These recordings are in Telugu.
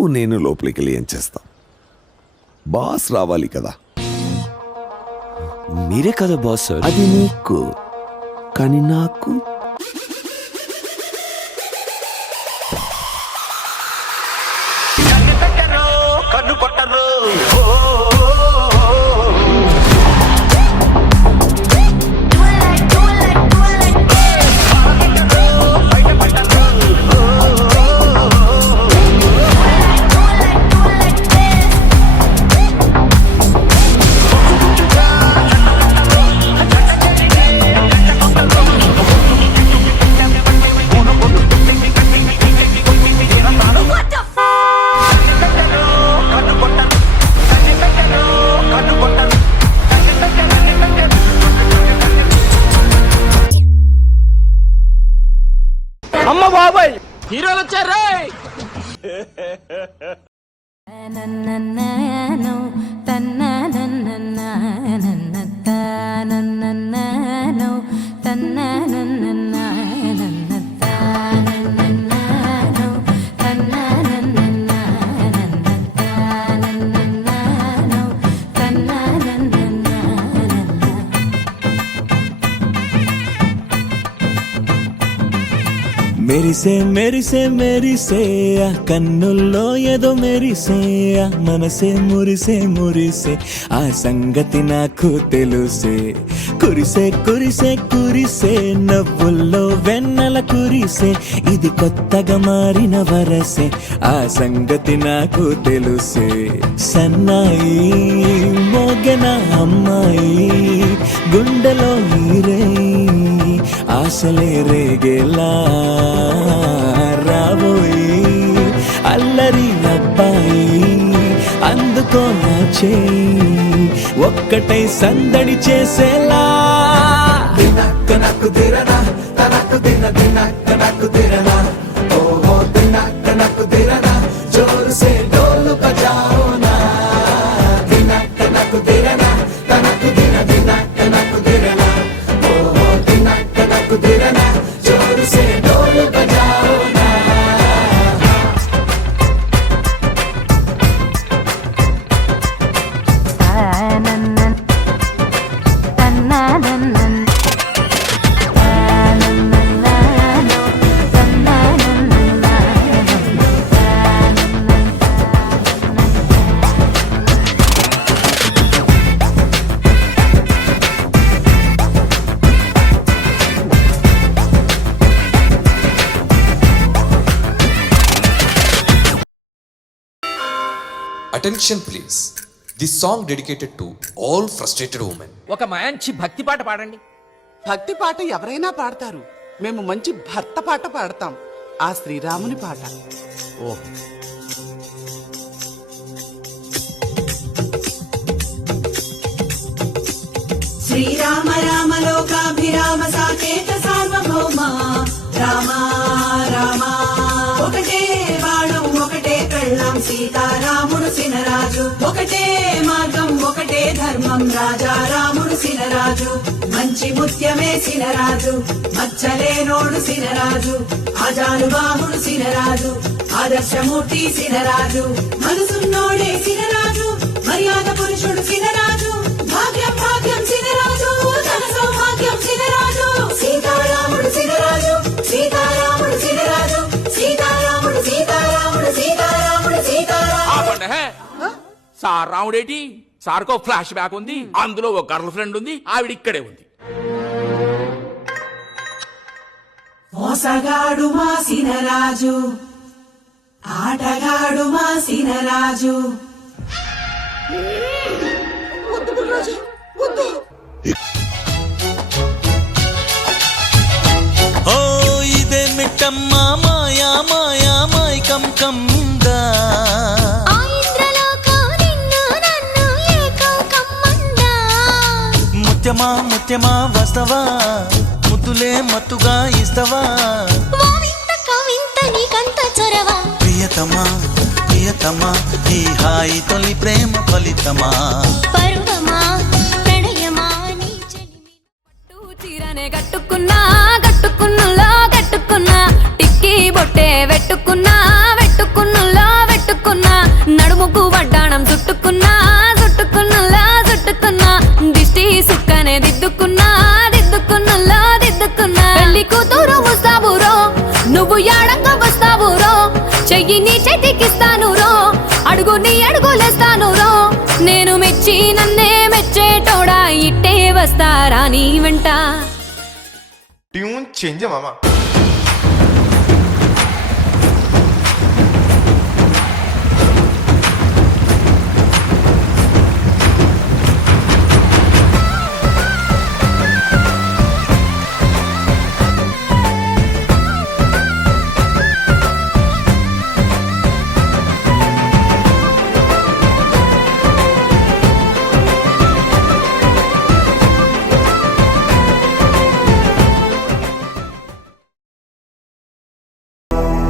నువ్వు నేను లోపలికి వెళ్ళి ఏం చేస్తాం? బాస్ రావాలి కదా. మీరే కదా బాస్ సార్. అది నీకు, కానీ నాకు అమ్మ బాబాయ్ హీరోలు వచ్చారు. మెరిసే మెరిసే మెరిసే ఆ కన్నుల్లో ఏదో మెరిసే ఆ మనసే మురిసే మురిసే ఆ సంగతి నాకు తెలుసే. కురిసే కురిసే కురిసే నవ్వుల్లో వెన్నెల కురిసే ఇది కొత్తగా మారిన వరసే ఆ సంగతి నాకు తెలుసే. సన్నాయి మోగన అమ్మాయి గుండెలో ఈరే ఆశలే రేగేలా రాబోయి అల్లరి అబ్బాయి అందుకో నా చేయి ఒక్కటై సందడి చేసేలా. దినక్క నక్కు దిరనా తనకు దిన దినక్క నక్కు దిరనా ఓహో దినక్క నక్కు దిరనా జోరు సే డోలు బజాओ నా. దినక్క నక్కు దిరనా తనకు దిన దినక్క నక్కు దిరనా ఓహో దినక్క నక్కు దిరనా జోరు సే డోలు బజాओ నా. Attention please. This song dedicated to all frustrated women. ఒక మంచి భక్తి పాట పాడండి. భక్తి పాట ఎవరైనా పాడతారు. మేము మంచి భర్త పాట పాడతాం. ఆ శ్రీరాముని పాట. ఓహ్ శ్రీరామ రామ లోకాభిరామ సాకేత సార్వభౌమ రామ రామ ఒకటే బాణం ఒకటే కళ్ళం సీతారాముడు సినరాజు ఒకటే మార్గం ఒకటే ధర్మం రాజా రాముడు సినరాజు మంచి ముత్యమే సినరాజు మచ్చలేనోడు సినరాజు ఆజానుబాహుడు సినరాజు ఆదర్శమూర్తి సినరాజు మనసున్నోడే సినరాజు మర్యాద పురుషుడు సినరాజు భాగ్యం భాగ్యం సినరాజు ధన సౌభాగ్యం సినరాజు సీతారాముడు సినరాజు సీతారాముడు సినరాజు సీతారాముడు సీతారాముడు సీతారాముడు సీతారాముడు. సార్ రాముడేటి సార్కో ఫ్లాష్ బ్యాక్ ఉంది. అందులో ఒక గర్ల్ ఫ్రెండ్ ఉంది. ఆవిడ ఇక్కడే ఉంది. మోసగాడు మా సినరాజు ఆటగాడు మా సినరాజు. ఓ ఇదే మిట్టమ్మా మాయా మాయా మైకం కమ్మిందా ముత్యమా ముత్యమా వస్తవా ముద్దులే మత్తుగా ఇస్తవా ప్రియతమా ప్రియతమా ఈ హాయి తొలి ప్రేమ ఫలితమా చీరనే గట్టుకున్నా గట్టుకున్నులో గట్టుకున్నా టిక్కీ బొట్టే వెట్టుకున్నా వెట్టుకున్నులో వెట్టుకున్నా యాడంగా వస్తావు రో, చెయ్యి నీ చేతికిస్తాను రో, అడుగు నీ అడుగులేస్తాను రో, నేను మెచ్చి నన్నే మెచ్చేటోడా ఇట్టే వస్తారా నీ వెంట. ట్యూన్ చేంజ్ మామా.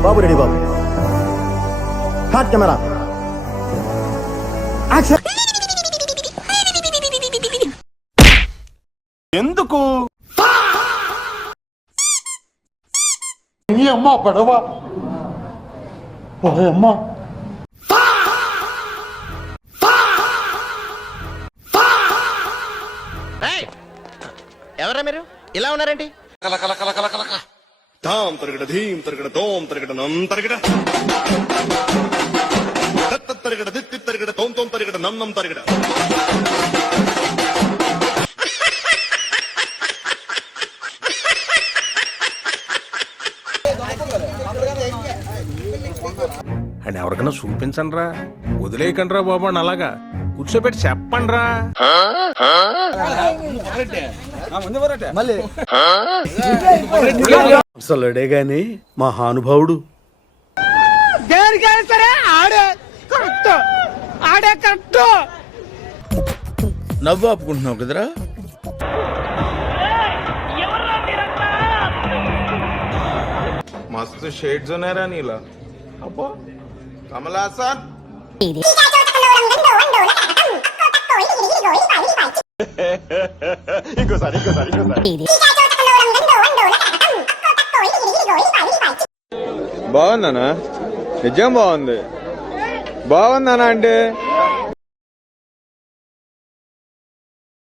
బాబు రెడీ బాబు. Hot camera action. ఎందుకు అమ్మ పడవ అమ్మ ఎవరా మీరు ఇలా ఉన్నారేంటి? ధాం తరగడ ధీం తరగడ తోం తరగడ నం తరగడ దత్త తరగడ దిత్తి తరగడ తోం తోం తరగడ నం నం తరగడ. అండ్ ఎవరికైనా చూపించండి రా, వదిలేయకండి రా బాబు అని అలాగా కూర్చోబెట్టి చెప్పండి రా. అసలుడే గాని మహానుభావుడు. నవ్వు ఆపుకుంటున్నావు కదరా. మస్తు షేడ్స్ ఉన్నారా నీలా. అబ్బో కమలాసన్. బాగుందనా? నిజం బాగుంది. బాగుందనా అంటే